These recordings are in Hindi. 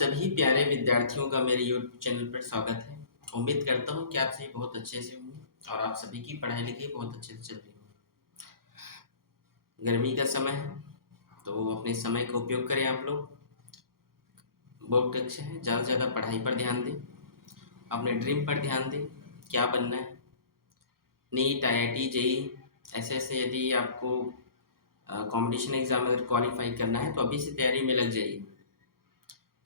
सभी प्यारे विद्यार्थियों का मेरे YouTube चैनल पर स्वागत है। उम्मीद करता हूँ कि आप सभी बहुत अच्छे से होंगे और आप सभी की पढ़ाई लिखाई बहुत अच्छे से चल रही हो। गर्मी का समय है तो अपने समय का उपयोग करें। आप लोग बोर्ड कक्षा है, ज़्यादा से ज़्यादा पढ़ाई पर ध्यान दें, अपने ड्रीम पर ध्यान दें। क्या बनना है, नीट, IIT, JEE ऐसे यदि आपको कंपटीशन एग्जाम अगर क्वालिफाई करना है तो अभी से तैयारी में लग जाइए।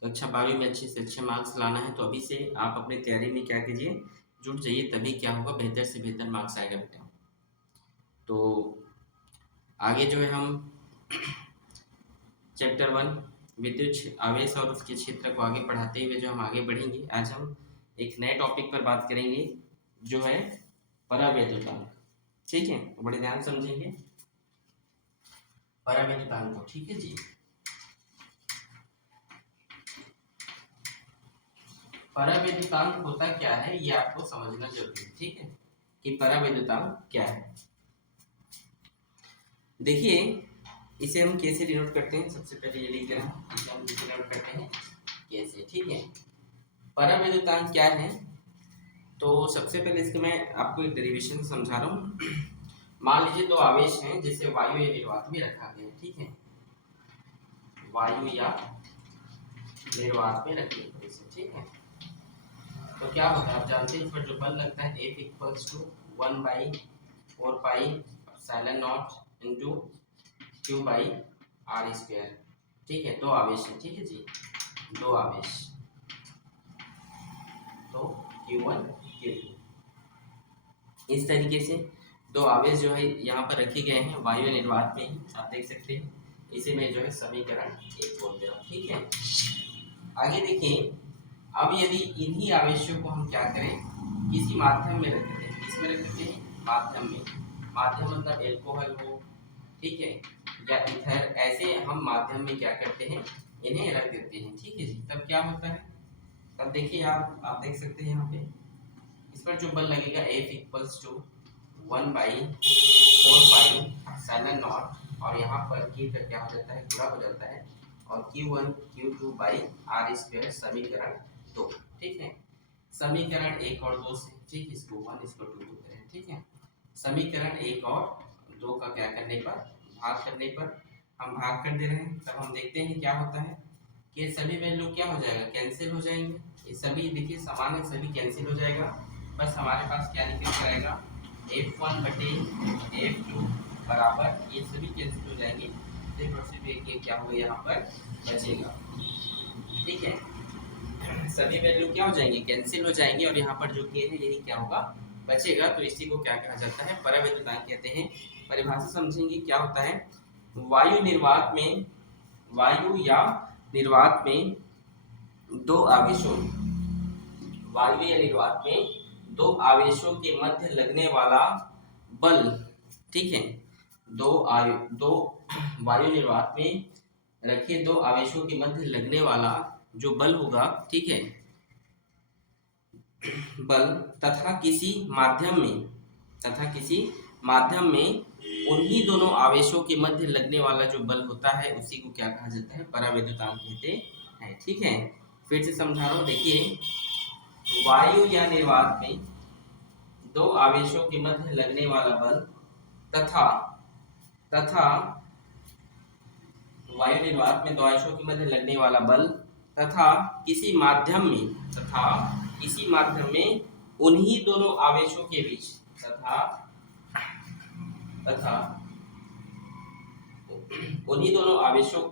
कक्षा 12वीं में अच्छे से अच्छे मार्क्स लाना है तो अभी से आप अपनी तैयारी में क्या कीजिए, जुट जाइए। तभी क्या होगा, बेहतर से बेहतर मार्क्स आएगा बेटा। तो आगे जो है हम चैप्टर 1 विद्युत आवेश और उसके क्षेत्र को आगे पढ़ाते हुए जो हम आगे बढ़ेंगे, आज हम एक नए टॉपिक पर बात करेंगे जो है परावैद्युतांक। ठीक है, तो बड़े ध्यान समझेंगे परावैद्युतांक को। ठीक है जी, परावैद्युतांक होता क्या है ये आपको समझना जरूरी है। ठीक है, कि परावैद्युतांक क्या है। देखिए, इसे हम कैसे डिनोट करते हैं, सबसे पहले ये लिख देना, इसे हम डिनोट करते हैं कैसे। ठीक है, परावैद्युतांक क्या है, तो सबसे पहले इसके मैं आपको एक डेरिवेशन समझा रहा हूँ। मान लीजिए दो आवेश हैं जिसे वायु या निर्वात में रखा गया है। ठीक है, वायु या निर्वात में रखने पर इसे। ठीक है, तो क्या होता है आप जानते हैं, इस पर जो बल लगता है F = 1/4π इंटू Q/r²। ठीक है, दो आवेश है। ठीक है जी, दो आवेश, तो Q1 Q2 इस तरीके से दो आवेश जो है यहाँ पर रखे गए हैं वायु निर्वात में ही, आप देख सकते हैं। इसे मैं जो है समीकरण 1 बोल दे रहा हूँ। ठीक है, आगे देखिए, अब यदि इन्हीं आवेशों को हम क्या करें, किसी माध्यम में रख देते हैं। किसमें रख देते हैं, माध्यम में। माध्यम मतलब एल्कोहल हो, ठीक है, या इथर, ऐसे हम माध्यम में क्या करते हैं, इन्हें रख देते हैं। ठीक है जी, तब क्या होता है, तब देखिए आप देख सकते हैं यहाँ पे इस पर जो बल लगेगा F = 1/4πε0 और यहाँ पर Q का क्या हो जाता है, गुणा हो जाता है, और Q1 Q2/r², समीकरण 2। ठीक है, समीकरण 1 और 2 से, ठीक, इसको 1 इसको 2 करें। ठीक है, समीकरण 1 और 2 का क्या करने पर, भाग करने पर, हम भाग कर दे रहे हैं। तब हम देखते हैं क्या होता है कि सभी वैल्यू क्या हो जाएगा, कैंसिल हो जाएंगे। ये सभी देखिए समान है, सभी कैंसिल हो जाएगा। बस हमारे पास क्या निकल कर आएगा, F1/F2 बराबर, ये सभी कैंसिल हो जाएंगे, सिर्फ एक क्या होगा यहाँ पर बचेगा। ठीक है, सभी वैल्यू क्या हो जाएंगे, कैंसिल हो जाएंगे, और यहाँ पर जो के है यही क्या होगा, बचेगा। तो इसी को क्या कहा जाता है, परावैद्युतांक कहते हैं। परिभाषा समझेंगे क्या होता है, वायु निर्वात में, वायु या निर्वात में दो आवेशों, वायु या निर्वात में दो आवेशों के मध्य लगने वाला बल। ठीक है, दो वायु निर्वात में रखे दो आवेशों के मध्य लगने वाला जो बल होगा, ठीक है, बल तथा किसी माध्यम में उन्हीं दोनों आवेशों के मध्य लगने वाला जो बल होता है उसी को क्या कहा जाता है, परावैद्युतांक कहते हैं। ठीक है, फिर से समझा रहा हूँ, देखिए, वायु या निर्वात में दो आवेशों के मध्य लगने वाला बल तथा वायु निर्वात में दो आवेशों के मध्य लगने वाला बल तथा किसी माध्यम में उन्हीं दोनों आवेशों के बीच उन्हीं दोनों आवेशों,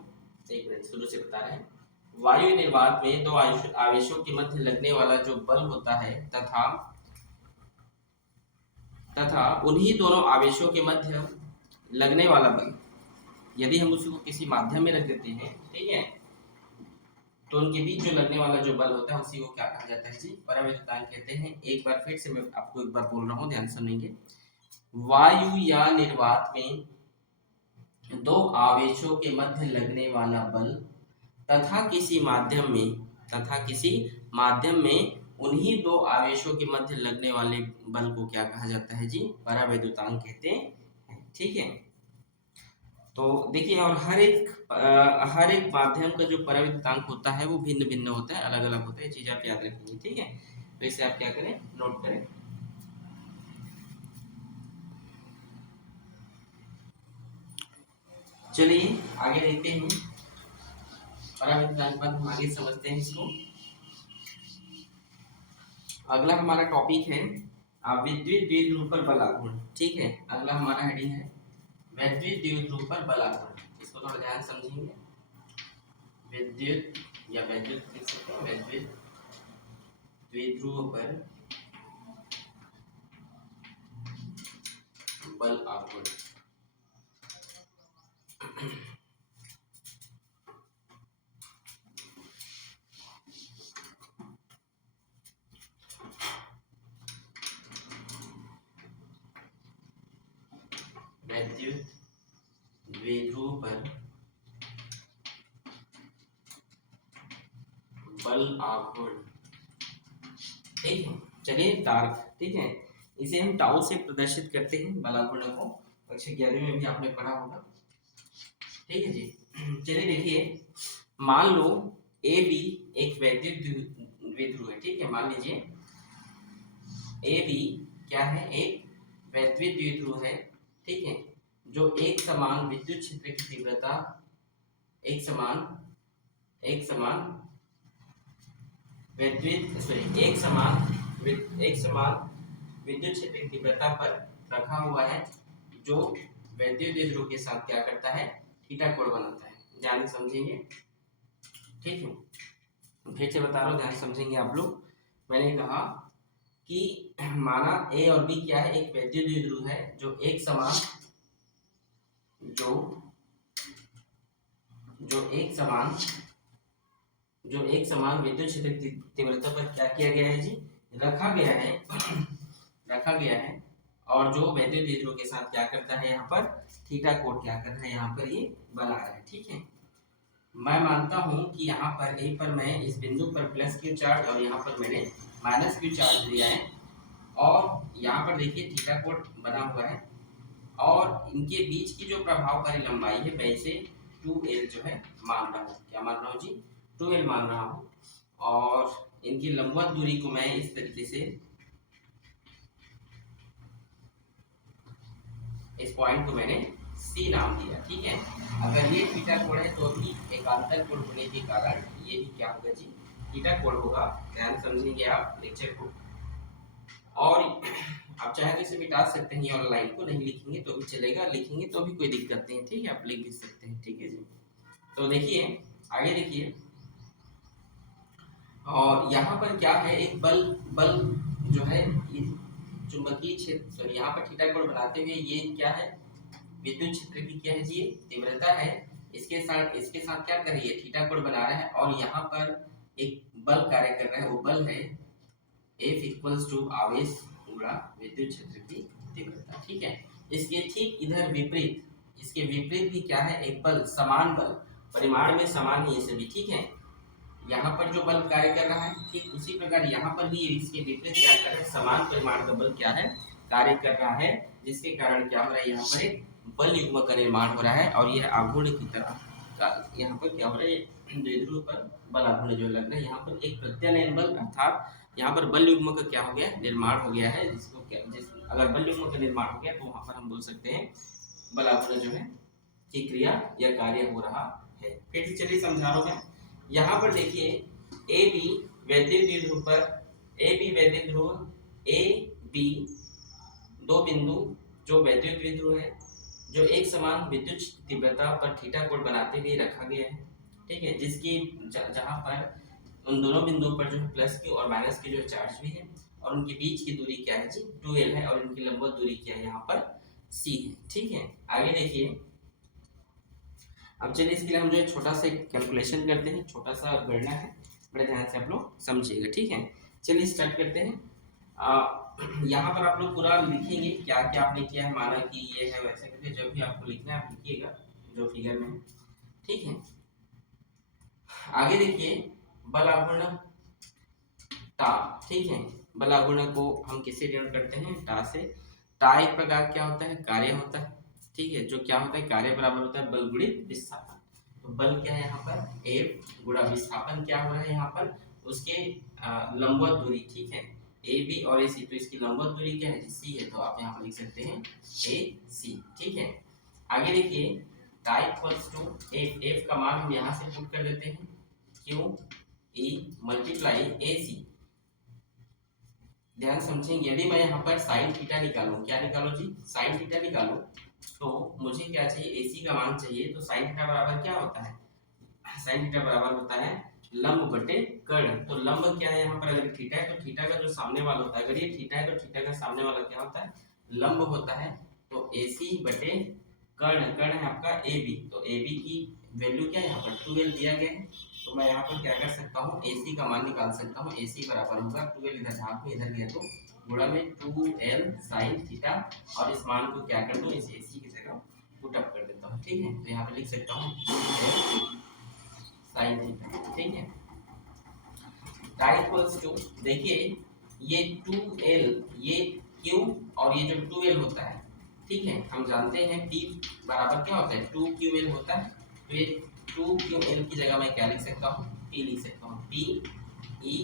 एक मिनट शुरू से बता रहे हैं, वायु निर्वात में दो आवेशों के मध्य लगने वाला जो बल होता है तथा उन्हीं दोनों आवेशों के मध्य लगने वाला बल, यदि हम उसको किसी माध्यम में रख देते हैं, ठीक है, तो उनके बीच जो लगने वाला जो बल होता है उसी को क्या कहा जाता है जी, परावैद्युतांक कहते हैं। एक बार फिर से मैं आपको एक बार बोल रहा हूँ, ध्यान सुनेंगे। वायु या निर्वात में दो आवेशों के मध्य लगने वाला बल तथा किसी माध्यम में उन्हीं दो आवेशों के मध्य लगने वाले बल को क्या कहा जाता है जी, परावैद्युतांक कहते हैं। ठीक है, तो देखिए, और हर एक माध्यम का जो पराविद्युतांक होता है वो भिन्न भिन्न होता है, अलग अलग होता है, ये चीज आप याद रखेंगे, ठीक है। तो इसे आप क्या करें, नोट करें। चलिए आगे देखते हैं, पराविद्युतांक पर हम आगे समझते हैं इसको। अगला हमारा टॉपिक है विद्युत द्विध्रुव पर बल आघूर्ण, ठीक है। अगला हमारा हेडिंग है विद्युत द्विध्रुव पर बल आघूर्ण। इसको थोड़ा ध्यान समझेंगे। विद्युत या विद्युत लिख सकते हैं, विद्युत द्विध्रुव पर बल आघूर्ण। विद्युत द्विध्रुव पर बल आघूर्ण, ठीक है। चलिए टार्क, ठीक है, इसे हम टाउ से प्रदर्शित करते हैं बल आघूर्ण को। कक्षा 11वीं में भी आपने पढ़ा होगा, ठीक है जी। चलिए देखिए, मान लो ए बी एक विद्युत द्विध्रुव है, ठीक है। मान लीजिए ए बी क्या है, एक विद्युत द्विध्रुव है, ठीक है, जो एक समान विद्युत क्षेत्र की तीव्रता, एक समान विद्युत सॉरी एक समान विद्युत क्षेत्र की तीव्रता पर रखा हुआ है, जो विद्युत द्विध्रुव के साथ क्या करता है, थीटा कोण बनाता है। ध्यान से समझेंगे, ठीक है। फिर से बता रहा हूँ, ध्यान समझेंगे आप लोग। मैंने कहा कि माना ए और बी क्या है, एक विद्युत द्विध्रुव है जो एक समान विद्युत क्षेत्र की तीव्रता पर क्या किया गया है जी, रखा गया है। और जो विद्युत द्विध्रुव के साथ क्या करता है, यहाँ पर थीटा कोण क्या कर रहा है, यहाँ पर ये बना रहा है, ठीक है। मैं मानता हूं कि यहाँ पर ए पर मैं इस बिंदु पर प्लस क्यू चार्ज और यहाँ पर मैंने माइनस क्यू चार्ज दिया है, और यहाँ पर देखिए थीटा कोण बना हुआ है, और इनके बीच की जो प्रभावकारी लंबाई है वैसे 2l जो है मान रहा हूँ। क्या मान रहा हूँ जी, 2l मान रहा हूँ। और इनकी लंबवत दूरी को मैं इस तरीके से, इस पॉइंट को मैंने C नाम दिया, ठीक है। अगर ये थीटा कोण है तो भी एकांतर कोण होने के कारण ये भी क्या होगा जी, थीटा कोण होगा। ध्यान समझेंगे आप लेक्चर को। और आप चाहे तो इसे मिटा सकते हैं, ऑनलाइन को नहीं लिखेंगे तो भी चलेगा, लिखेंगे तो भी कोई दिक्कत नहीं है, ठीक है, आप लिख भी सकते हैं, ठीक है जी। तो देखिए आगे देखिए, और यहाँ पर क्या है, एक बल जो है चुंबकीय क्षेत्र, सॉरी यहाँ पर थीटा कोण बनाते हुए ये क्या है, विद्युत क्षेत्र की क्या है जी, तीव्रता है। इसके साथ क्या कर रही है, थीटा कोण बना रहा है, और यहाँ पर एक बल कार्य कर रहा है, वो बल है F इक्वल्स टू आवेश गुणा विद्युत क्षेत्र की तीव्रता, ठीक है। इसके ठीक इधर विपरीत, इसके विपरीत भी क्या है, एक बल, समान बल, परिमाण में समान ही ये सभी, ठीक है। यहाँ पर जो बल कार्य कर रहा है, ठीक उसी प्रकार यहाँ पर भी इसके विपरीत क्या कर रहा है, समान परिमाण का बल क्या है, कार्य कर रहा है, जिसके कारण क्या हो रहा है, यहाँ पर एक बल युग्म का निर्माण हो रहा है, और यह आघूर्ण की तरह यहाँ पर क्या हो रहा है, द्विध्रुव पर बल आघूर्ण जो लग रहा है, यहाँ पर एक प्रत्यानयन बल, अर्थात यहाँ पर बल युग्म का क्या हो गया, निर्माण हो गया है, अगर बल युग्म का निर्माण हो गया तो वहां पर हम बोल सकते हैं बल आघूर्ण जो है की क्रिया या कार्य हो रहा है। फिर से चलिए समझा रहा हूं मैं। यहाँ पर देखिए ए बी विद्युत द्विध्रुव पर, ए बी विद्युत ध्रुव, ए बी दो बिंदु जो विद्युत द्विध्रुव है, जो एक समान विद्युत तीव्रता पर थीटा कोण बनाते हुए रखा गया है, ठीक है, जिसकी जहाँ पर उन दोनों बिंदुओं पर जो है प्लस क्यू और माइनस क्यू जो चार्ज भी है, और उनके बीच की दूरी क्या है जी, 2l है, और इनकी लंबवत दूरी क्या है, यहाँ पर c है, ठीक है। आगे देखिए, अब चलिए इसके लिए हम जो है छोटा सा कैलकुलेशन करते हैं, छोटा सा गणना है, बड़े ध्यान से आप लोग समझिएगा, ठीक है। चलिए स्टार्ट करते हैं। यहाँ पर आप लोग पूरा लिखेंगे क्या क्या आपने किया है, माना कि ये है वैसे करके, जब भी आपको लिखना है आप लिखिएगा जो फिगर में है, ठीक है। आगे देखिए, बल आघूर्ण टा, ठीक है, बल आघूर्ण को हम किससे डिनोट करते हैं, टा से। टा एक प्रकार क्या होता है, कार्य होता है, ठीक है, जो क्या होता है, कार्य बराबर होता है बल गुणित विस्थापन। तो बल क्या है यहाँ पर, F गुणा विस्थापन क्या हो रहा है यहाँ पर, उसके लंबवत दूरी, ठीक है, ए बी और ए सी, तो इसकी लंबवत दूरी क्या है, सी है, तो आप यहाँ पर लिख सकते हैं ए सी। ठीक है, आगे देखिए, tau equals to F, F का मान हम यहाँ से पुट कर देते हैं, क्यू ई मल्टीप्लाई ए सी। ध्यान समझेंगे, यदि मैं यहाँ पर साइन थीटा निकालूं, क्या निकालो जी, साइन थीटा निकालूं, तो मुझे क्या चाहिए, एसी का मान चाहिए। तो साइन थीटा बराबर क्या होता है, साइन थीटा बराबर होता है लंब बटे कर्ण। तो लंब क्या है यहाँ पर, अगर थीटा है तो थीटा का जो सामने वाला होता है, अगर ये थीटा है तो थीटा का सामने वाला क्या होता है, लंब होता है। तो एसी बटे कर्ण, कर्ण है आपका ए बी, तो ए बी की वैल्यू क्या है यहाँ पर 12 दिया गया है। तो मैं यहाँ पर क्या कर सकता हूँ, AC का मान निकाल सकता हूँ। AC बराबर होगा 12, इधर झाप में इधर गया तो गुणा में 2L sin थीटा, और इस मान को क्या कर दूँ, इस AC की जगह पुट अप कर देता हूँ। ठीक है, तो यहाँ पे लिख सकता हूँ 2L sin थीटा। ठीक है, टाई इक्वल्स टू, देखिए ये 2L, ये Q और ये जो 2L होता है, ठीक है, हम जानते हैं P बराबर क्या होता है, 2QL होता है। तो ये 2QL की जगह मैं क्या लिख सकता हूँ, P लिख सकता हूँ, P E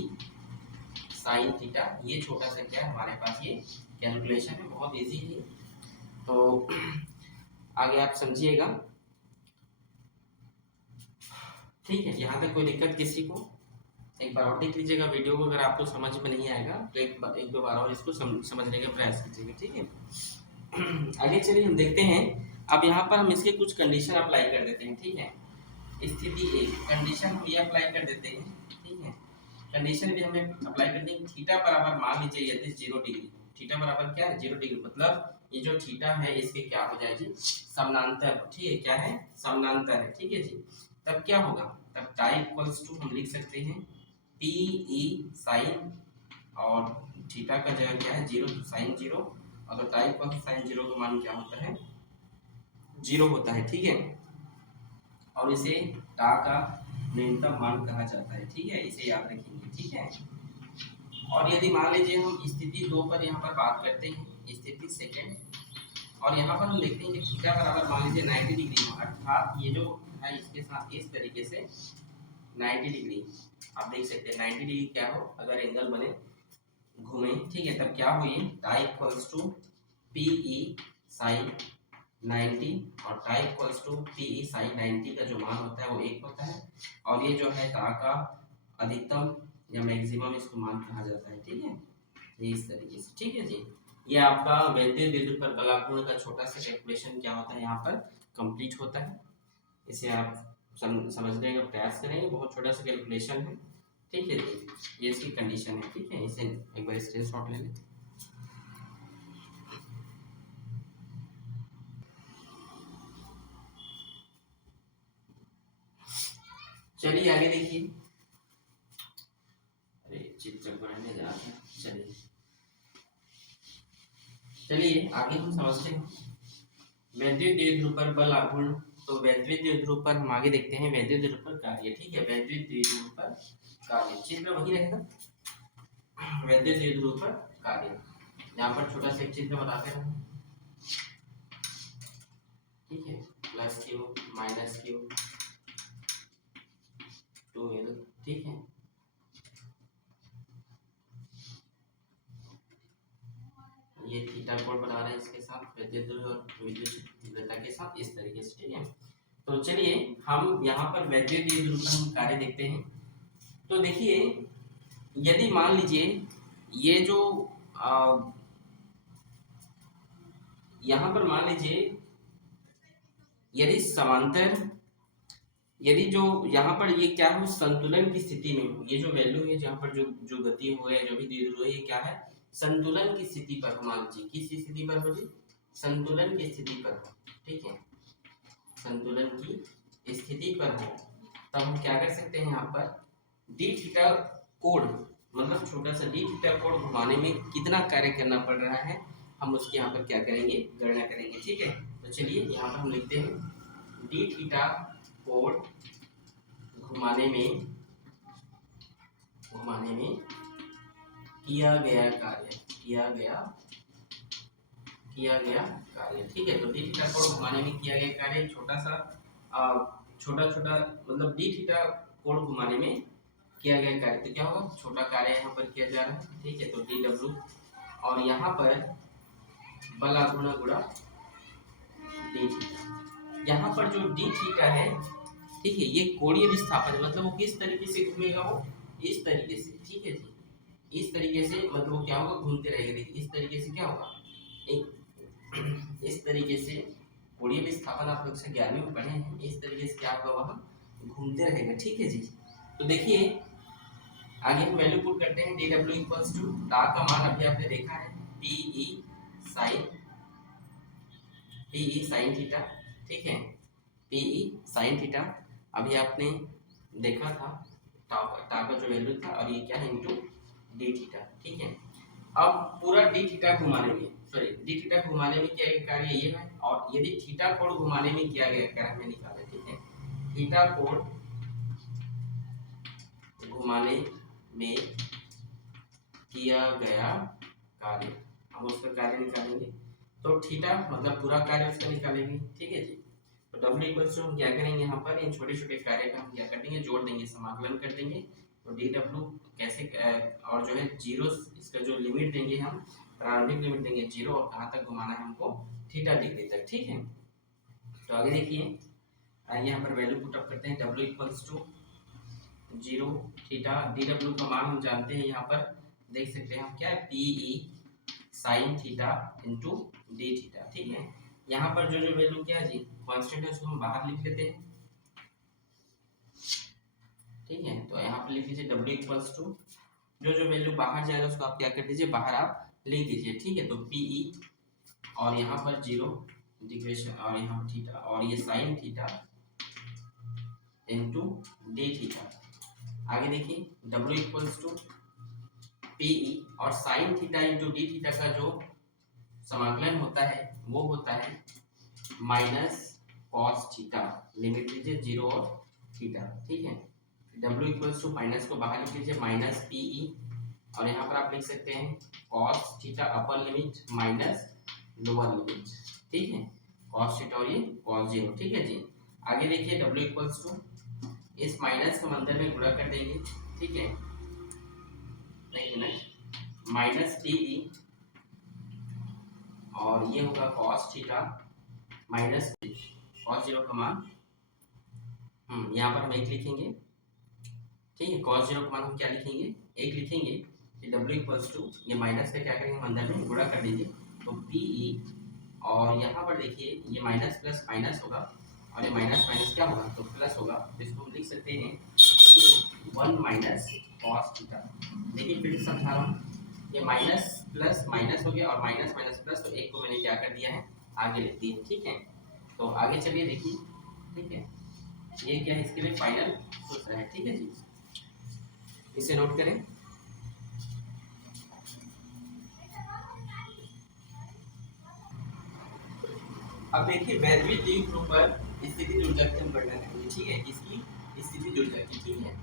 साइन थीटा। ये छोटा सा क्या है हमारे पास, ये कैलकुलेशन है, बहुत इजी है। तो आगे आप समझिएगा, ठीक है, यहाँ तक कोई दिक्कत किसी को, एक बार और देख लीजिएगा वीडियो को, अगर आपको समझ में नहीं आएगा तो एक दो बार और इसको समझने का प्रयास कीजिएगा। ठीक है, आगे चलिए हम देखते हैं। अब यहाँ पर हम इसके कुछ कंडीशन अप्लाई कर देते हैं। ठीक है, स्थिति एक, कंडीशन हम ये अप्लाई कर देते हैं। ठीक है, कंडीशन भी हमें अप्लाई करनी है, थीटा बराबर मान लीजिए यदि 0 डिग्री, थीटा बराबर क्या है, 0 डिग्री, मतलब ये जो थीटा है इसके क्या हो जाए जी, समानांतर। ठीक है, क्या है, समानांतर है। ठीक है जी, तब क्या होगा, तब टाई इक्वल्स टू हम लिख सकते हैं पी ई साइन, और थीटा का जगह क्या है 0, तो साइन 0, और टाई इक्वल्स साइन 0 का मान क्या होता है, 0 होता है। ठीक है, और इसे टा का न्यूनतम मान कहा जाता है। ठीक है, इसे याद रखेंगे। ठीक है, और यदि मान लीजिए हम स्थिति 2 पर यहाँ पर बात करते हैं, स्थिति सेकंड, और यहाँ पर हम देखते हैं कि थीटा बराबर मान लीजिए 90 डिग्री हो, अर्थात ये जो है इसके साथ इस तरीके से 90 डिग्री, आप देख सकते हैं 90 डिग्री क्या हो, अगर एंगल बने घूमे, ठीक है, तब क्या हो, ये tau equals to P E sine 90, और tau equals to P E sine 90 का जो मान होता है वो 1 होता है, और ये जो है टा का अधिकतम या मैक्सिमम इसको मान कहा जाता है। ठीक है, ये इस तरीके से। ठीक है जी, ये आपका वैद्युत विद्युत पर बलागुण का छोटा सा कैलकुलेशन क्या होता है यहाँ पर कंप्लीट होता है। इसे आप समझने का प्रयास करेंगे, बहुत छोटा सा कैलकुलेशन है। ठीक है जी, ये इसकी कंडीशन है। ठीक है, इसे एक बार स्क्रीनशॉट ले लें। चलिए आगे देखिए, अरे चित्र बनाने जा रहे हैं, चलिए चलिए आगे हम समझते हैं वैद्युत द्विध्रुव पर बल आघूर्ण। तो वैद्युत द्विध्रुव पर हम आगे देखते हैं वैद्युत द्विध्रुव पर कार्य। ठीक है, वैद्युत द्विध्रुव पर कार्य चित्र वही रहेगा, वैद्युत द्विध्रुव पर कार्य। यहाँ पर छोटा सा एक चित्र बताते हैं। ठीक है, plus Q minus Q 2L। ठीक है, ये थीटा कोण बना रहे हैं इसके साथ, वैद्युत ध्रुव और विद्युत तीव्रता के साथ इस तरीके से। ठीक है, तो चलिए हम यहाँ पर वैद्युत द्विध्रुव पर हम कार्य देखते हैं। तो देखिए, यदि मान लीजिए ये जो यहाँ पर मान लीजिए यदि समांतर, यदि जो यहाँ पर ये क्या हो, संतुलन की स्थिति में हो, ये जो वैल्यू है जहाँ पर जो जो गति हो या जो भी द्विध्रुव है, ये क्या है, संतुलन की स्थिति पर हो। मान लीजिए किस स्थिति पर हो जी, संतुलन की स्थिति पर हो। ठीक है, संतुलन की स्थिति पर हो, तब हम क्या कर सकते हैं, यहाँ पर डी थीटा कोण, मतलब छोटा सा डी थीटा कोण घुमाने में कितना कार्य करना पड़ रहा है, हम उसके यहाँ पर क्या करेंगे, गणना करेंगे। ठीक है, तो चलिए यहाँ पर हम लिखते हैं डी थीटा कोण घुमाने में किया गया किया गया कार्य, ठीक है। तो डी थीटा कोण घुमाने में किया गया कार्य छोटा सा छोटा छोटा मतलब डी थीटा कोण घुमाने में किया गया कार्य, तो क्या होगा, छोटा कार्य यहाँ पर किया जा रहा है, ठीक है। तो डी डब्ल्यू, और यहाँ पर बल गुणा गुणा डी थीटा। यहाँ पर जो डी थीटा है, ठीक है, ये कोणीय विस्थापन है, मतलब वो किस तरीके से घूमेगा, वो इस तरीके से, ठीक है जी, इस तरीके से, मतलब वो क्या होगा, घूमते रहेगा। देखिए इस तरीके से क्या होगा, एक इस तरीके से कोणीय विस्थापन आप लोग से 11वीं में पढ़े हैं, इस तरीके से क्या होगा, वह घूमते रहेगा, ठीक है जी। तो देखिए आगे हम वैल्यू पुट करते हैं, डी डब्ल्यू इक्वल्स टू टा का मान अभी आपने देखा है पीई साइन थीटा, ठीक है, पीई साइन थीटा अभी आपने देखा था, टा का जो वैल्यू था, और ये क्या है इनटू डी थीटा, ठीक है। अब पूरा डी थीटा घुमाने में, सॉरी डी थीटा घुमाने में क्या कार्य ये है, और यदि थीटा कोण घुमाने में किया गया कार्य हमें निकाले, ठीक है, थीटा कोण घुमाने में किया गया कार्य, हम उसका कार्य निकालेंगे, तो थीटा मतलब पूरा कार्य उसका निकालेंगे, ठीक है जी। तो डब्ल्यू इक्वल्स टू हम क्या करेंगे, यहाँ पर इन छोटे छोटे कार्य का हम क्या कर देंगे, जोड़ देंगे, समाकलन कर देंगे। तो डी डब्ल्यू कैसे और जो है जीरो, इसका जो लिमिट देंगे हम, प्रारंभिक लिमिट देंगे जीरो, और कहाँ तक घुमाना है हमको, थीटा डिग्री तक, ठीक है। तो आगे देखिए, यहाँ पर वैल्यू पुट अप करते हैं, W equals to zero theta, D W का मान हम जानते हैं, यहाँ पर देख सकते हैं हम क्या है, P E sine theta into D theta, ठीक है। यहाँ पर जो जो वैल्यू क्या है जी, कांस्टेंट है, उसको हम बाहर लिख लेते हैं, ठीक है। तो यहाँ पर लिख लीजिए डब्ल्यू इक्वल्स टू, जो जो वैल्यू बाहर जाएगा उसको आप क्या कर दीजिए, बाहर आप लिख दीजिए, ठीक है। तो पीई और यहाँ पर जीरो इंटीग्रेशन, और यहाँ पर थीटा, और ये sign theta into D theta. आगे देखिए W इक्वल्स टू पीई और sign theta into D theta का जो समाकलन होता है वो होता है माइनस कॉस थीटा, लिमिट लीजिए जीरो और थीटा, ठीक है। W इक्वल्स टू माइनस को बाहर लिख लीजिए, माइनस पीई, और यहाँ पर आप लिख सकते हैं cos theta upper limit minus lower limit, ठीक है, कॉस थीटा और ये कॉस जीरो, ठीक है जी। आगे देखिए W इक्वल्स टू, इस माइनस को अंदर में गुणा कर देंगे, ठीक है, माइनस पीई, और ये होगा cos theta minus cos zero का मान, यहाँ पर हम एक लिखेंगे, ठीक है, कॉस जीरो का मान हम क्या लिखेंगे, एक लिखेंगे। W इक्वल्स टू, ये माइनस का क्या करेंगे, हम अंदर में गुणा कर दीजिए, तो पीई, और यहाँ पर देखिए ये माइनस प्लस माइनस होगा, और ये माइनस माइनस क्या होगा, तो प्लस होगा, तो इसको हम लिख सकते हैं 1 माइनस कॉस थीटा। देखिए फिर समझा रहा हूँ, ये माइनस प्लस माइनस हो गया, और माइनस माइनस प्लस, तो एक को मैंने क्या कर दिया है, आगे लिख दिया, ठीक है। तो आगे चलिए देखिए, ठीक है, ये क्या है, इसके लिए फाइनल सूत्र है, ठीक है जी, इसे नोट करें। अब देखिए वैद्युत द्विध्रुव पर स्थिति ऊर्जा की हम गणना करेंगे, ठीक है, इसकी स्थिति ऊर्जा की, ठीक है,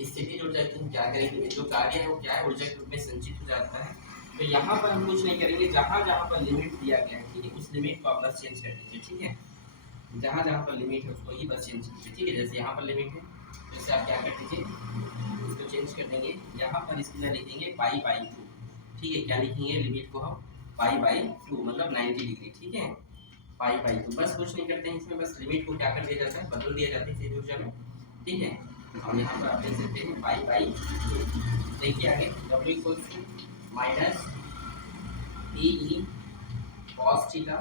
स्थिति ऊर्जा की हम क्या करेंगे, जो कार्य है वो क्या है, ऊर्जा के रूप में संचित हो जाता है। तो यहाँ पर हम कुछ नहीं करेंगे, जहाँ जहाँ पर लिमिट दिया गया है, ठीक है, उस लिमिट को आप बस चेंज कर दीजिए, ठीक है, जहाँ जहाँ पर लिमिट है उसको ही बस चेंज कीजिए, ठीक है। जैसे यहाँ पर लिमिट है, जैसे आप क्या कर दीजिए, इसको चेंज कर देंगे, यहाँ पर इसकी क्या लिखेंगे, पाई बाई 2, ठीक है, क्या लिखेंगे, लिमिट को हम पाई बाई 2 मतलब 90 डिग्री, ठीक है, पाई बाई 2, बस कुछ नहीं करते हैं इसमें, बस लिमिट को क्या कर दिया जाता है, बदल दिया जाता है स्थिति ऊर्जा में, ठीक है। और यहाँ पर आप देख सकते हैं पाई बाई 2। देखिए आगे W equals to minus P E cos theta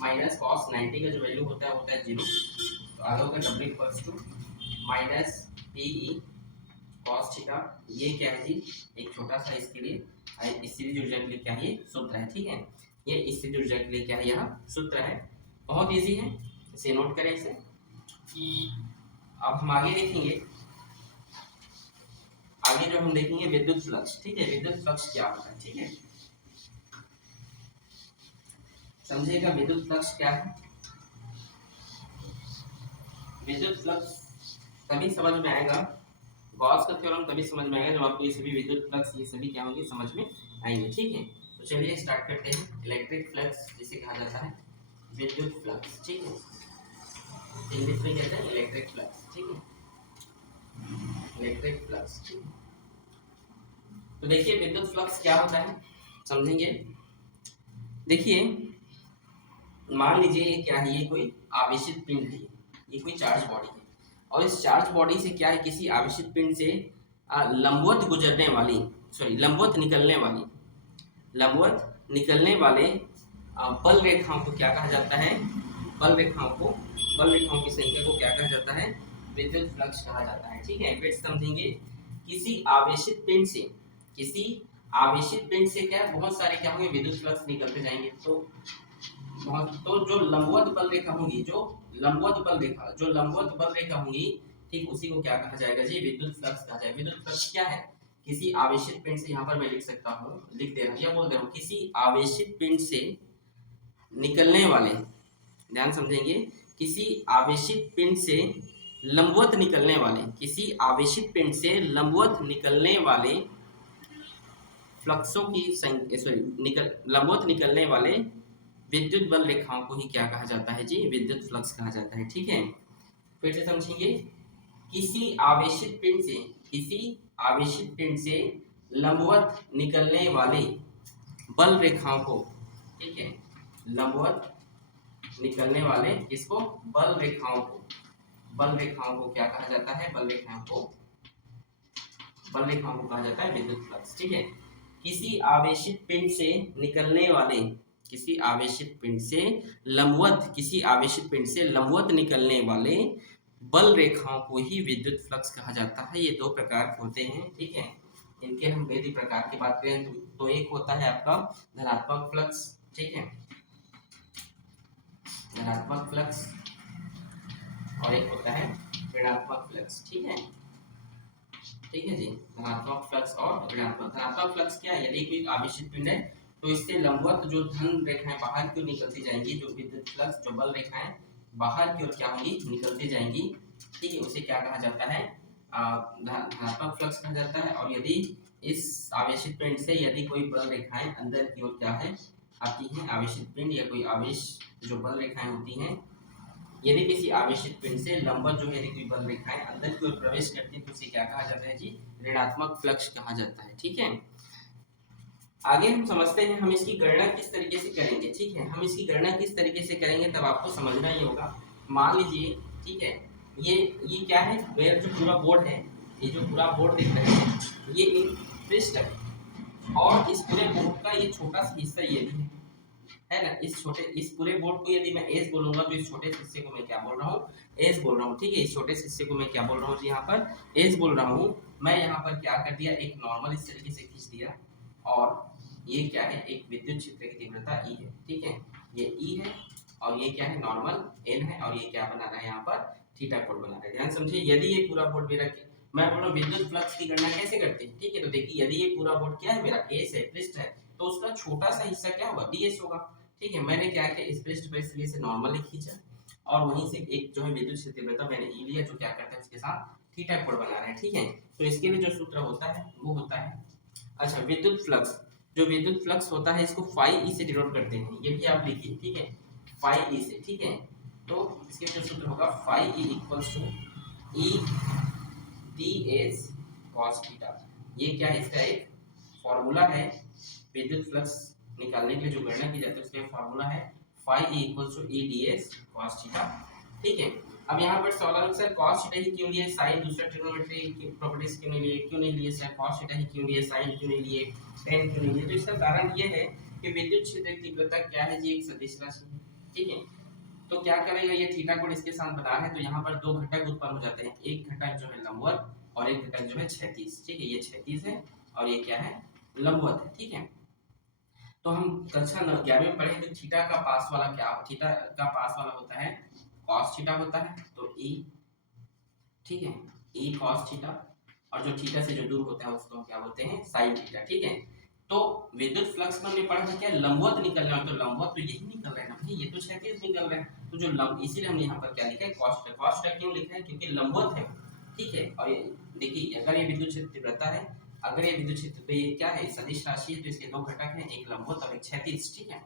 minus cos 90 का जो वैल्यू होता है 0, तो आगे होगा W equals to minus P E cos theta, ये क्या है जी, एक छोटा सा इसके लिए स्थिति ऊर्जा के लिए क्या है, ये सूत्र है, ठीक है, ये स्थिति ऊर्जा के लिए क्या है, यह सूत्र है, बहुत इजी है, इसे नोट करें इसे। अब हम आगे देखेंगे, आगे जो हम देखेंगे विद्युत फ्लक्स, ठीक है, विद्युत फ्लक्स क्या होता है, ठीक है, समझिएगा विद्युत फ्लक्स क्या है। विद्युत फ्लक्स तभी समझ में आएगा, गॉस का थ्योरम तभी समझ में आएगा जब आपको ये सभी विद्युत फ्लक्स ये सभी क्या होंगे समझ में आएंगे, ठीक है। तो तो चलिए स्टार्ट करते हैं। इलेक्ट्रिक फ्लक्स जिसे कहा जाता है विद्युत फ्लक्स, ठीक है, इंग्लिश में कहते हैं इलेक्ट्रिक फ्लक्स, ठीक है, इलेक्ट्रिक फ्लक्स, ठीक है। तो देखिए विद्युत फ्लक्स क्या होता है समझेंगे। देखिए मान लीजिए क्या है, ये कोई आवेशित पिंड है, ये कोई चार्ज बॉडी है, और इस चार्ज बॉडी से क्या है, किसी आवेशित पिंड से लंबवत गुजरने वाली, सॉरी लंबवत निकलने वाले बल रेखाओं को क्या कहा जाता है, बल रेखाओं की संख्या को क्या कहा जाता है, विद्युत फ्लक्स कहा जाता है, ठीक है। फिर समझेंगे, किसी आवेशित पिंड से क्या बहुत सारे क्या होंगे, विद्युत फ्लक्स निकलते जाएंगे। तो जो लंबवत बल रेखा होंगी, जो लंबवत बल रेखा होंगी, ठीक, उसी को क्या कहा जाएगा जी, विद्युत फ्लक्स कहा जाएगा। विद्युत फ्लक्स क्या है, किसी आवेशित पिंड से, यहाँ पर मैं लिख सकता हूँ, लिख दे रहा हूँ या बोल दे रहा हूँ, किसी आवेशित पिंड से निकलने वाले, ध्यान समझेंगे, किसी आवेशित पिंड से लंबवत निकलने वाले, किसी आवेशित पिंड से लंबवत निकलने वाले फ्लक्सों की संख्या, सॉरी लंबवत निकलने वाले विद्युत बल रेखाओं को ही क्या कहा जाता है जी, विद्युत फ्लक्स कहा जाता है, ठीक है। फिर से समझेंगे, किसी आवेशित पिंड से लंबवत निकलने वाले बल रेखाओं को, ठीक है, लंबवत निकलने वाले किसको, बल रेखाओं को क्या कहा जाता है, बल रेखाओं को कहा जाता है विद्युत फ्लक्स, ठीक है। किसी आवेशित पिंड से निकलने वाले, किसी आवेशित पिंड से लंबवत निकलने वाले बल रेखाओं को ही विद्युत फ्लक्स कहा जाता है। ये दो प्रकार के होते हैं, ठीक है। इनके हम यदि प्रकार की बात करें तो एक होता है आपका धनात्मक फ्लक्स, ठीक है, धनात्मक फ्लक्स, और एक होता है ऋणात्मक फ्लक्स, ठीक है, ठीक है जी। धनात्मक फ्लक्स और धनात्मक फ्लक्स क्या है, यदि कोई आवेशित पिंड है तो इससे लंबवत जो धन रेखाएं बाहर की ओर निकलती जाएंगी, जो विद्युत फ्लक्स, जो बल रेखाएं बाहर की ओर क्या होंगी, निकलती जाएंगी, ठीक है, उसे क्या कहा जाता है, धनात्मक फ्लक्स कहा जाता है। और यदि इस आवेशित पिंड से यदि कोई बल रेखाएं अंदर की ओर क्या है आती हैं, आवेशित पिंड या कोई आवेश जो बल रेखाएं होती हैं, यदि किसी आवेशित पिंड से लंबवत जो है यदि कोई बल रेखाएं अंदर की ओर प्रवेश करती है तो उसे क्या कहा जाता है जी, ऋणात्मक फ्लक्स कहा जाता है, ठीक है। आगे हम समझते हैं हम इसकी गणना किस तरीके से करेंगे, ठीक है, हम इसकी गणना किस तरीके से करेंगे तब आपको समझना ही होगा। मान लीजिए, ठीक है, ये क्या है, मेरा जो पूरा बोर्ड है, ये जो पूरा बोर्ड दिख रहा है, ये एक पृष्ठ है, और इस पूरे बोर्ड का ये छोटा सा हिस्सा ये भी है ना, इस पूरे बोर्ड को यदि मैं एस बोलूंगा तो इस छोटे हिस्से को मैं क्या बोल रहा हूँ, एस बोल रहा हूँ, ठीक है, इस छोटे हिस्से को मैं क्या बोल रहा हूँ जी, यहाँ पर एस बोल रहा हूँ। मैं यहाँ पर क्या कर दिया, एक नॉर्मल इस तरीके से खींच दिया, और ये क्या है, एक विद्युत क्षेत्र की तीव्रता ई है, ठीक है, ये ई है, और ये क्या है, नॉर्मल एन है, और ये क्या बना रहा है, यहाँ पर थीटा कोण बना रहा है। ध्यान समझिए, यदि ये पूरा बोर्ड मेरा, मैं बोल रहा हूँ विद्युत फ्लक्स की गणना कैसे करते हैं, ठीक है, तो देखिए यदि ये पूरा बोर्ड क्या है, मेरा एस है, पृष्ठ है, तो उसका छोटा सा हिस्सा क्या होगा, डीएस होगा, ठीक है। मैंने क्या किया, इस पृष्ठ पर इसलिए से नॉर्मली खींचा, और वहीं से एक जो है विद्युत क्षेत्र तीव्रता मैंने ई लिया, जो क्या करता है उसके साथ थीटा कोण बना रहा है, ठीक है। तो इसके लिए जो सूत्र होता है वो होता है, अच्छा, विद्युत फ्लक्स होता है, इसको फाई ई से डिनोट करते हैं, ये भी आप लिखिए, ठीक है, फाई ई से, ठीक है। तो इसके जो सूत्र होगा, phi E equals to E D S cos theta. ये क्या है, इसका एक फॉर्मूला है, विद्युत फ्लक्स निकालने के लिए जो गणना की जाती है उसका फॉर्मूला है phi E equals to E D S cos theta, ठीक है। अब यहाँ पर सवाल सर कॉस थीटा ही क्यों लिए, साइन दूसरा ट्रिग्नोमेट्री की प्रॉपर्टीज क्यों नहीं लिए सर, कॉस थीटा ही क्यों लिए, साइन क्यों नहीं लिए, tan क्यों नहीं लिए। तो इसका कारण ये है कि विद्युत क्षेत्र की तीव्रता क्या है जी, एक सदिश राशि है, ठीक है। तो क्या करेगा, ये थीटा कोण इसके साथ बना है, तो यहाँ पर दो घटक उत्पन्न हो जाते हैं, एक घटक जो है लंबवत और एक घटक जो है क्षैतिज, ठीक है, ये क्षैतिज है और ये क्या है, लंबवत है, ठीक है। तो हम कक्षा 11 में पढ़े तो थीटा का पास वाला क्या, थीटा का पास वाला होता है cos थीटा होता है, तो e, ठीक है, e cos थीटा, और जो थीटा से जो दूर होता है उसको हम क्या बोलते हैं, sin थीटा, ठीक है। तो विद्युत फ्लक्स में हमने पढ़ा था क्या, लंबवत निकलना है, तो लंबवत तो यही निकल रहा है ना भाई, ये तो क्षैतिज निकल रहा है, तो जो इसीलिए हमने यहाँ पर क्या लिखा है, cos थीटा क्यों लिखा है, क्योंकि लंबवत है, ठीक है। और देखिए अगर ये विद्युत क्षेत्र तीव्रता है, अगर ये विद्युत क्षेत्र पे ये क्या है, सदिश राशि है, तो इसके दो घटक हैं, एक लंबवत और एक क्षैतिज, ठीक है।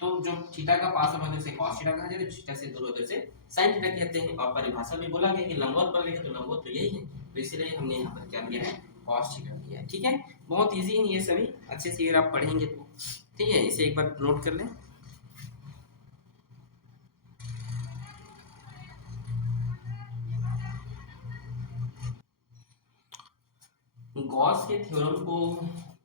तो जो थीटा का पास होता है उसे cos थीटा कहा जाता है, थीटा से दूर होते उसे sin थीटा कहते हैं। और परिभाषा में बोला गया कि लंबवत पर लिखे तो लंबवत तो यही है, तो इसीलिए हमने यहाँ पर क्या लिया है, cos थीटा लिया है, ठीक है। बहुत इजी है ये सभी, अच्छे से अगर आप पढ़ेंगे तो, ठीक है। इसे एक बार नोट कर लें। गॉस के थ्योरम को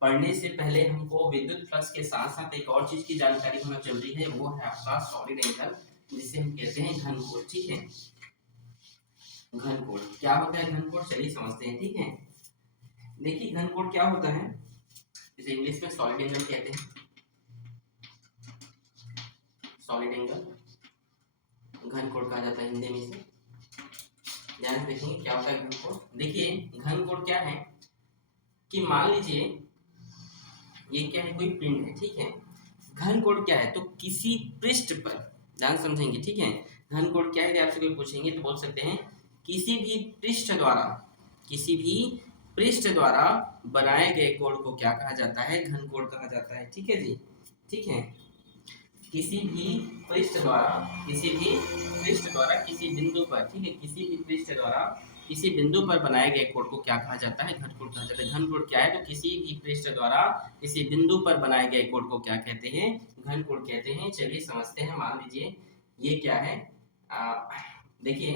पढ़ने से पहले हमको विद्युत फ्लक्स के साथ साथ एक और चीज की जानकारी होना जरूरी है, वो है आपका सॉलिड एंगल, जिसे हम कहते हैं घन कोण, ठीक है। घन कोण क्या होता है, घन कोण चलिए समझते हैं, ठीक है। देखिए घन कोण क्या होता है, इसे इंग्लिश में सॉलिड एंगल कहते हैं। सॉलिड एंगल घन कोण कहा जाता है हिंदी में इसे। ध्यान से देखेंगे क्या होता है घन कोण। देखिए घन कोण क्या है कि मान लीजिए ये क्या है, कोई पिंड है, ठीक है। घन कोण क्या है, तो किसी पृष्ठ पर, ध्यान समझेंगे, ठीक है। घन कोण क्या है, आपसे कोई पूछेंगे तो बोल सकते हैं किसी भी पृष्ठ द्वारा, किसी भी पृष्ठ द्वारा बनाए गए कोण को क्या कहा जाता है, घन कोण कहा जाता है, ठीक है जी, ठीक है। किसी भी पृष्ठ द्वारा, किसी भी पृष्ठ द्वारा किसी बिंदु पर, ठीक है, किसी भी पृष्ठ द्वारा किसी बिंदु पर बनाए गए कोण को क्या कहा जाता है, घन कोण कहा जाता है। घन कोण क्या है, तो किसी भी पृष्ठ द्वारा किसी बिंदु पर बनाए गए कोण को क्या कहते हैं, घन कोण कहते हैं। चलिए समझते हैं। मान लीजिए ये क्या है, देखिए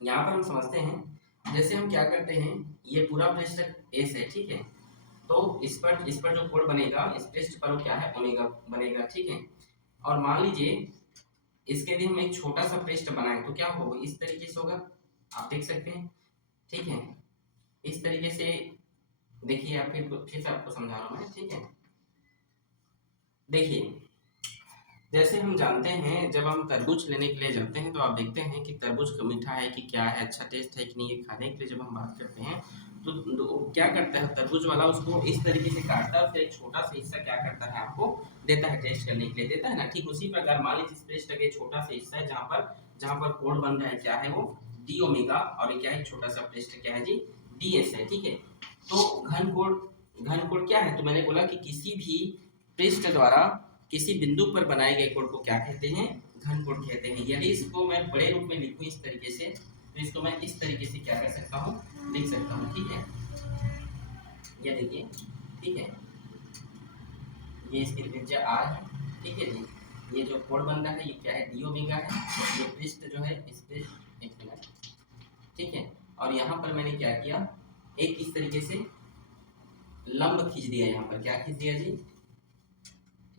यहाँ पर हम समझते हैं, जैसे हम क्या करते हैं, ये पूरा पृष्ठ एस है, ठीक है। तो इस पर जो कोण बनेगा, इस पृष्ठ पर वो क्या है, ओमेगा बनेगा, ठीक है। और मान लीजिए इसके लिए हम एक छोटा सा पृष्ठ बनाए तो क्या होगा, इस तरीके से होगा, आप देख सकते हैं, ठीक है। इस तरीके से देखिए, आप फिर से आपको समझा रहा हूँ मैं, ठीक है। देखिए जैसे हम जानते हैं, जब हम तरबूज लेने के लिए जाते हैं तो आप देखते हैं कि तरबूज मीठा है कि क्या है, अच्छा टेस्ट है कि नहीं, ये खाने के लिए जब हम बात करते हैं तो क्या करता है तरबूज वाला, उसको इस तरीके से काटता है, फिर एक छोटा सा हिस्सा क्या करता है, आपको देता है टेस्ट करने के लिए, देता है ना। ठीक उसी प्रकार मान लीजिए इस पृष्ठ का छोटा सा हिस्सा है जहाँ पर कोण बन रहा है, क्या है वो, डी ओमेगा, और ये क्या है, छोटा सा पृष्ठ क्या है जी, डी एस है, ठीक है। तो घन कोण क्या है, तो मैंने बोला कि किसी भी पृष्ठ द्वारा किसी बिंदु पर बनाए गए कोण को क्या कहते हैं, घन कोण कहते हैं। यदि इसको मैं बड़े रूप में लिखूं इस तरीके से, तो इसको मैं इस तरीके से क्या कर सकता हूँ, लिख सकता हूँ, ठीक है। ये देखिए, ठीक है, ये इसकी त्रिज्या r है, ठीक है जी। ये जो कोण बन रहा है ये क्या है, डी ओमेगा है, और ये पृष्ठ जो है इस पे एक मिनट, ठीक है। और यहाँ पर मैंने क्या किया, एक इस तरीके से लंब खींच दिया, यहाँ पर क्या खींच दिया जी,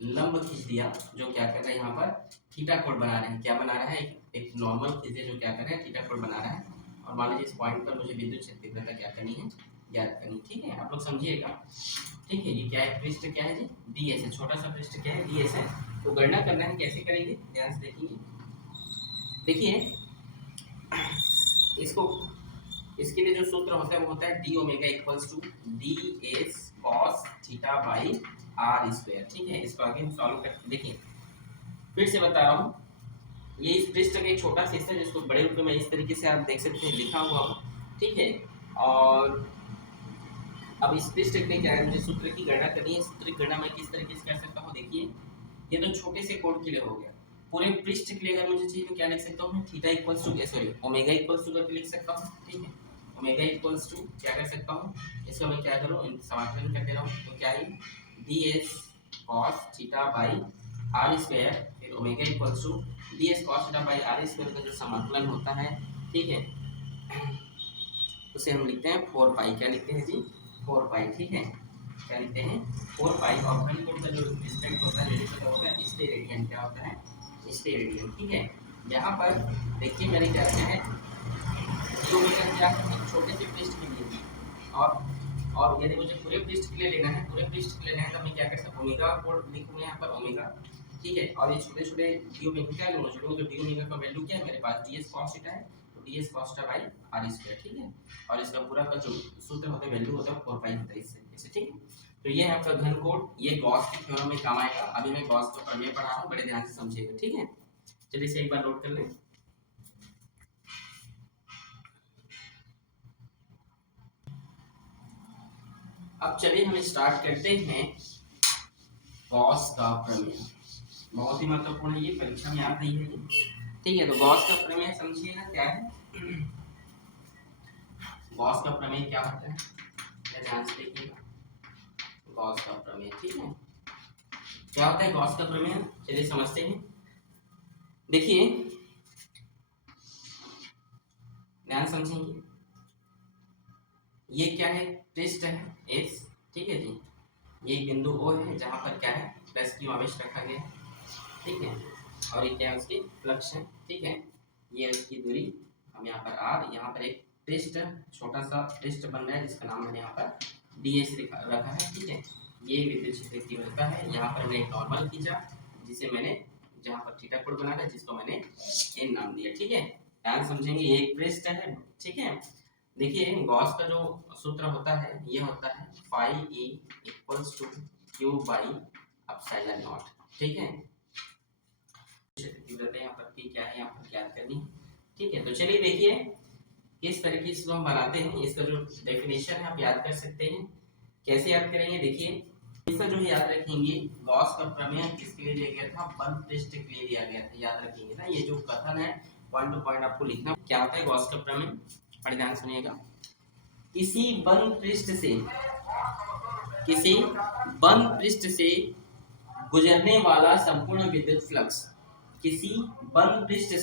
लंब खींच दिया, जो क्या कर रहा है, यहाँ पर थीटा कोण बना रहे हैं। क्या बना रहा है, एक नॉर्मल खींच दिया, जो क्या कर रहा है, थीटा कोण बना रहा है। और मान लीजिए इस पॉइंट पर मुझे विद्युत क्षेत्र तीव्रता क्या करनी है, ज्ञात करनी, ठीक है। आप लोग समझिएगा, ठीक है। ये क्या है, पृष्ठ क्या है जी, डी एस है, छोटा सा पृष्ठ क्या है, डी एस है। तो गणना करना है, कैसे करेंगे, ध्यान से देखेंगे। देखिए इसको, इसके लिए जो सूत्र होता है वो होता है D omega equals to D S cos theta by R square, ठीक है। इसको आगे हम सॉल्व करके देखिए, फिर से बता रहा हूँ, ये इस पृष्ठ का एक छोटा सा हिस्सा है जिसको बड़े रूप में इस तरीके से आप देख सकते हैं लिखा हुआ हो, ठीक है। और अब इस पृष्ठ के लिए क्या है, मुझे सूत्र की गणना करनी है। सूत्र की गणना मैं किस तरीके से कर सकता हूँ, देखिए ये तो छोटे से कोण के लिए हो गया, पूरे पृष्ठ के लिए अगर मुझे चाहिए तो क्या लिख सकता हूँ मैं, theta equals to, sorry omega equals to करके लिख सकता हूँ, ठीक है। ओमेगा इक्वल्स टू क्या कर सकता हूँ, इसका मैं क्या करूँ, समाकलन कर दे रहा हूँ, तो क्या है D S cos theta by R square, फिर omega equals to D S cos theta by R square का जो समाकलन होता है, ठीक है, उसे हम लिखते हैं 4 पाई, क्या लिखते हैं जी, 4 पाई, ठीक है। क्या लिखते हैं, 4 पाई। और घन कोण का जो रिस्पेक्ट होता है, जो होता है स्टेरेडियन, क्या होता है, स्टेरेडियन, ठीक है। यहाँ पर देखिए मैंने क्या किया है, जो मेरा क्या है, एक छोटे से पृष्ठ के लिए, और यदि मुझे पूरे पृष्ठ के लिए लेना है, पूरे पृष्ठ के लिए लेना है, तो मैं क्या कर सकता हूँ, ओमेगा कोण लिखूंगा यहाँ पर, ओमेगा, ठीक है। और ये छोटे छोटे डी ओमेगा क्या लूंगा, छोटे तो डी ओमेगा का वैल्यू क्या है मेरे पास, डी एस कॉस थीटा है, तो D S cos theta by R square, ठीक है। और इसका पूरा का जो सूत्र होता है, वैल्यू होता है 4 पाई होता है इससे, ठीक है। तो ये है आपका घन कोण, ये गॉस के थ्योरम में काम आएगा। अभी मैं गॉस का प्रमेय पढ़ा रहा हूँ, बड़े ध्यान से समझिएगा, ठीक है। चलिए इसे एक बार नोट कर लें। अब चलिए हम स्टार्ट करते हैं गॉस का प्रमेय। बहुत ही महत्वपूर्ण है, ये परीक्षा में आता ही है। ठीक है, तो गॉस का प्रमेय समझिएगा क्या है। गॉस का प्रमेय क्या होता है, ध्यान से देखिएगा। गॉस का प्रमेय, ठीक है, क्या होता है गॉस का प्रमेय, चलिए समझते हैं। देखिए, ध्यान समझेंगे। ये क्या है, पृष्ठ है एस, ठीक है जी। ये बिंदु ओ है जहां पर क्या है, प्लस क्यू आवेश रखा गया है, ठीक है। और ये क्या है, उसके फ्लक्स है, ठीक है। ये उसकी दूरी, हम यहाँ पर आर, यहाँ पर एक पृष्ठ, छोटा सा पृष्ठ बन रहा है जिसका नाम मैंने यहाँ पर ds रखा है, ठीक है। ये विद्युत क्षेत्र की तीव्रता है। यहाँ पर मैंने एक नॉर्मल खींचा जिसे मैंने, जहाँ पर थीटा कोण बना था जिसको मैंने n नाम दिया, ठीक है। ध्यान समझेंगे, ये एक पृष्ठ है, ठीक है। देखिए, गॉस का जो सूत्र होता है ये होता है phi e equals to Q by epsilon naught, ठीक है। तीव्रता यहाँ पर की क्या है, यहाँ पर ज्ञात करनी है, ठीक है। तो चलिए देखिए किस तरीके से हम बनाते हैं। इसका जो डेफिनेशन है आप याद कर सकते हैं। कैसे याद करेंगे, देखिए इसका जो याद रखेंगे, गॉस का प्रमेय किसके लिए दिया गया था, बंद पृष्ठ के लिए दिया गया था, याद रखेंगे ना। ये जो कथन है पॉइंट टू पॉइंट आपको लिखना। क्या होता है गॉस का प्रमेय, बड़े ध्यान सुनिएगा। किसी बंद पृष्ठ से गुजरने वाला संपूर्ण विद्युत फ्लक्स, किसी बंद पृष्ठ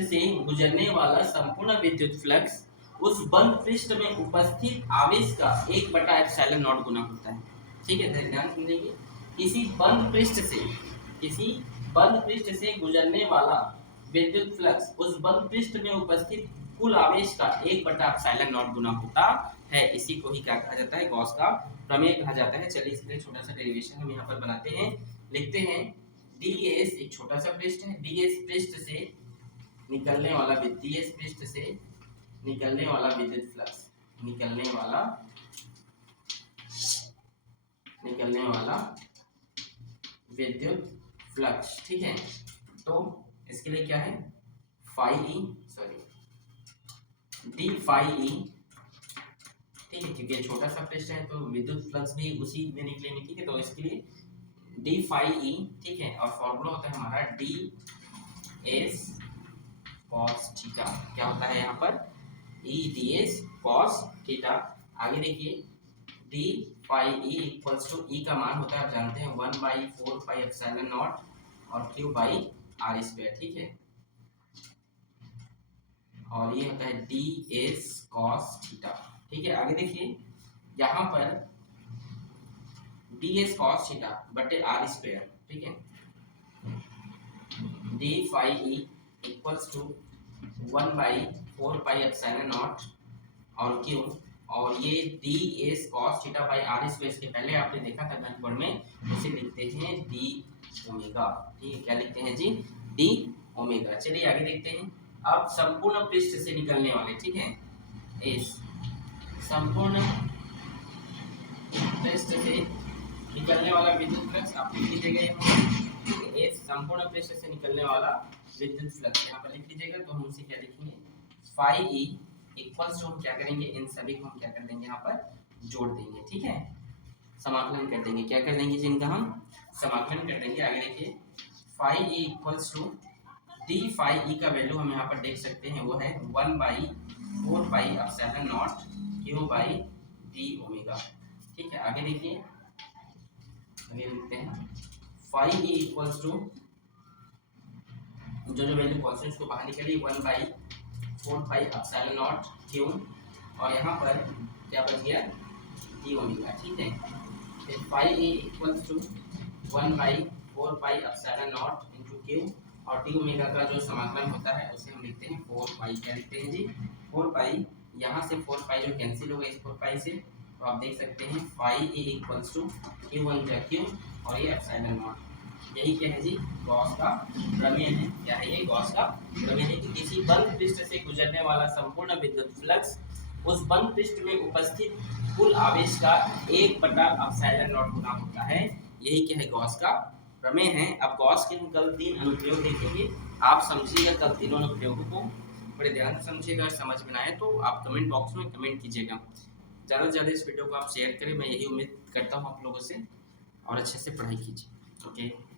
से गुजरने वाला संपूर्ण विद्युत फ्लक्स उस बंद पृष्ठ में उपस्थित आवेश का 1/एप्सिलॉन नॉट गुना होता है, ठीक है। ध्यान सुनिए, किसी बंद पृष्ठ से गुजरने वाला विद्युत फ्लक्स उस बंद पृष्ठ में उपस्थित कुल आवेश का 1/एप्सिलॉन नॉट गुना होता है। इसी को ही क्या कहा जाता है, गॉस का प्रमेय कहा जाता है। चलिए इसके लिए छोटा सा डेरिवेशन हम यहाँ पर बनाते हैं, लिखते हैं। ds एक छोटा सा पृष्ठ है, ds पृष्ठ से निकलने वाला विद्युत फ्लक्स, निकलने वाला विद्युत फ्लक्स, ठीक है। तो इसके लिए क्या है, डी फाई ई, ठीक है, क्योंकि छोटा सा पृष्ठ है तो विद्युत फ्लक्स भी उसी में निकलेंगे, ठीक है। तो इसके लिए डी फाई ई, ठीक है, और फॉर्मूला होता है हमारा डी एस कॉस थीटा। क्या होता है यहाँ पर, E D S cos theta. आगे देखिए, D phi E equals to, E का मान होता है आप जानते हैं 1/4 पाई एप्सिलॉन नॉट और क्यू बाई आर स्क्वायर, ठीक है। और ये होता है डी एस कॉस थीटा, ठीक है। आगे देखिए, यहाँ पर डी एस कॉस थीटा बटे आर स्क्वायर, ठीक है। D phi E equals to 1/4 pi epsilon naught और क्यू, और ये D S cos theta by R square, इसके पहले आपने देखा था घनफल में, उसे लिखते हैं डी ओमेगा, ठीक है। क्या लिखते हैं जी, डी ओमेगा। चलिए आगे देखते हैं। अब संपूर्ण पृष्ठ से निकलने वाले, ठीक है, इस संपूर्ण पृष्ठ से निकलने वाला विद्युत फ्लक्स आप लिख लीजिएगा यहाँ, इस संपूर्ण पृष्ठ से निकलने वाला विद्युत फ्लक्स यहाँ पर लिख लीजिएगा। तो हम उसे क्या लिखेंगे, फाई ई इक्वल्स टू, हम क्या करेंगे, इन सभी को हम क्या कर देंगे, यहाँ पर जोड़ देंगे, ठीक है। समाकलन कर देंगे, क्या कर देंगे जिनका हम समाकलन कर देंगे। आगे देखिए, phi E equals to D phi E का वैल्यू हम यहाँ पर देख सकते हैं, वो है 1/4 pi epsilon not Q by D omega, ठीक है। आगे देखिए, आगे लिखते हैं फाई ई इक्वल्स टू, जो वैल्यू कॉन्स्टेंट को बाहर निकली 1/4 पाई एप्सिलॉन नॉट क्यू, और यहाँ पर क्या बच गया, डी ओमेगा, ठीक है। फिर phi E equals to 1/4 pi epsilon naught into Q, और डी ओमेगा का जो समाकलन होता है उसे हम लिखते हैं 4 पाई। क्या लिखते हैं जी, 4 पाई। यहाँ से 4 पाई जो कैंसिल होगा इस 4 पाई से, तो आप देख सकते हैं phi A equals to Q1 Q और ये एप्सिलॉन नॉट। यही क्या है जी, गॉस का प्रमेय है। क्या है ये, गॉस का प्रमेय है कि किसी बंद पृष्ठ से गुजरने वाला संपूर्ण विद्युत फ्लक्स उस बंद पृष्ठ में उपस्थित कुल आवेश का 1/एप्सिलॉन नॉट गुना होता है। यही क्या है, गॉस का प्रमेय है। अब गॉस के हम कल 3 अनुप्रयोग देखेंगे, आप समझिएगा कल तीनों अनुप्रयोगों को, बड़े ध्यान से समझिएगा। समझ में आए तो आप कमेंट बॉक्स में कमेंट कीजिएगा। ज़्यादा से ज़्यादा इस वीडियो को आप शेयर करें, मैं यही उम्मीद करता हूँ आप लोगों से, और अच्छे से पढ़ाई कीजिए। ओके।